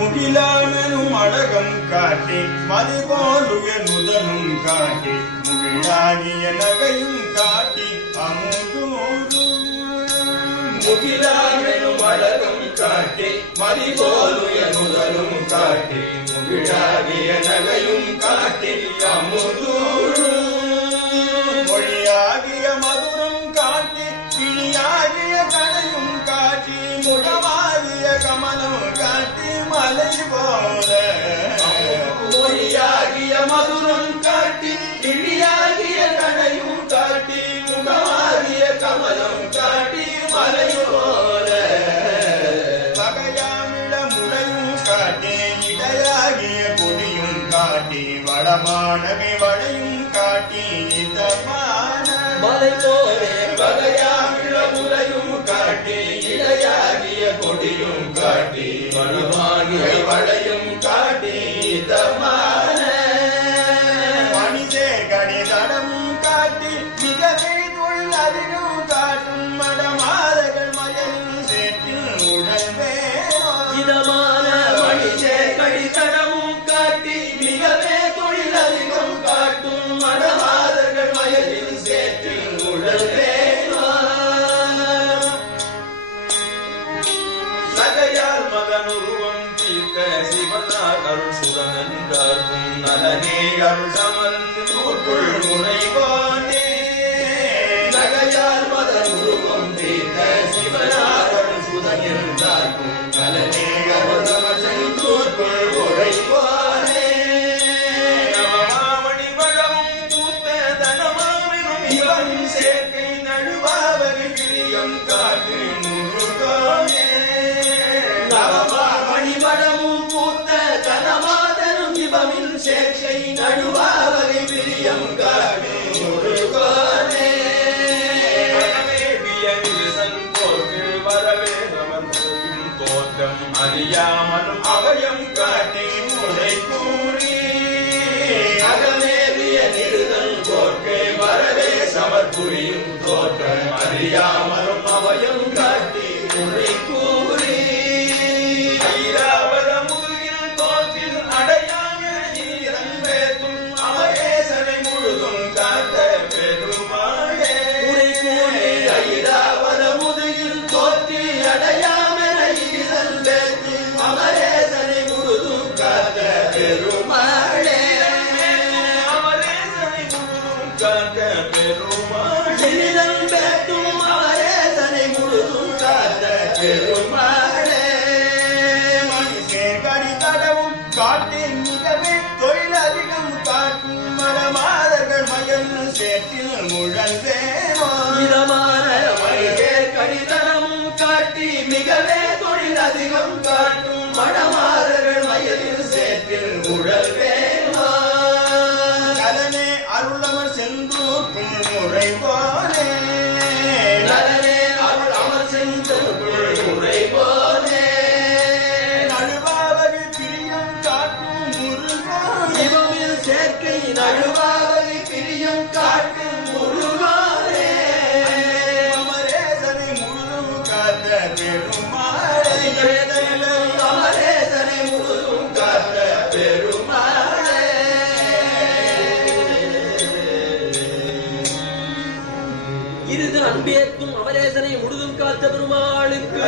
முகிலாமெனும் அழகம் காட்டி மதிபோலுய நுதலும் காட்டி முகிலாகிய நகையும் காட்டி அமுதூரும் முகிலாமெனும் அழகும் காட்டி மதிபோலுய நுதலும் காட்டி முகிலாகிய நகையும் காட்டி அமுதூரும் மொழியாகிய மதுரம் காட்டி கிளியாகிய கனையும் காட்டி முகமாகிய கமலம் காட்டி மலை போல மொழியாகிய மதுரம் காட்டி கிளியாகிய கனையும் காட்டி முகமாகிய கமலம் காட்டி மலை போல வகையாமிட முளையும் காட்டி இடையாகிய கொடியும் காட்டி வளமானவை வளையும் காட்டி இதமான மலை போலே வகையாமிட முளையும் காட்டி இடையாகிய கொடியும் காட்டி வளமாகிய வளையும் காட்டி இதமான மனிதே கணிதடமும் காட்டி மிகவே தொழில் அதிகம் காட்டும் மடமாதகள் மயலும் சேற்றில் உடல்வே இதமான மனிதே கணிதடமும் காட்டி மிகவே தொழில் அதிகம் காட்டும் மடமாதர்கள் மயலில் சேற்றில் உடல்வே நகையால் மகனுருவம் தீர்க்க சிவனார் அருள் சுரனென்றார்க்கும் நலனே அருள் சமர்ந்து நூற்குள் முனைவானே நகையால் மகனுருவம் தீர்க்க சிவனார் அருள் சுரனென்றார்க்கும் நலனே அருள் சமர்ந்து நூற்குள் முனைவானே நவமாமணி வளமும் பூத்த தனமாவினும் இவன் சேர்க்கை நழுவாவகை கிளியம் காட்டு முருகானே நவமாமணி வளமும் பூத்த தனமாதனும் இவமின் சேர்க்கை நழுவாவகை பிரியம் காட்டு முருகானே வரவே நமக்கும் தோற்றம் அறியாமலும் அவயம் காட்டி முறை கூறி அகமேவிய நிறுதல் கோர்க்கை வரவே சமர்புரியும் தோற்றம் அறியாமலும் அவயம் காட்டி முறை கூறி ஐராவத முதுகில் தோற்றில் அடையாம இறந்தேத்தும் அமரேசனை முழுதும் காத்த பெருமாளே முறை கூறி ஐராவத முதுகில் தோற்றில் அடையாம இறந்தேத்தும் அமரேசனை முழுதும் காத்த பெருமாளே அமரேசனை முழுதும் காத்த பெருமாளே பேத்தும் அமரேசனை முழுதும் காத்த பெருமாளே மனுஷேகடி தடவும் காட்டில் மிகவே தொழில் அதிகம் காட்டும் மடமாதர்கள் மயல் சேற்றில் முழந்தேனோ இதமான மனுஷேகடி தடவும் காட்டி மிகவே தொழில் அதிகம் காட்டும் மடமாதர்கள் மயலில் சேற்றில் முழல்வேனோ நலனே அருளமர் சென்றூர்க்கும் முறை போலே நலனே அருள் அமர் சென்றூர்க்குள் முறை போலே நழுவாவகை பிரியம் காட்டும் முருகான் இவமில் சேர்க்கை நழுவாவகை பிரியம் காட்டும் முருகானே அமரேசனை முழுதும் காத்த பெருமாளே அமரேசனை முழுதும் காத்த பெருமாளே இருது அன்பேற்கும் அமரேசனை முழுதும் காத்த பெருமாளுக்கு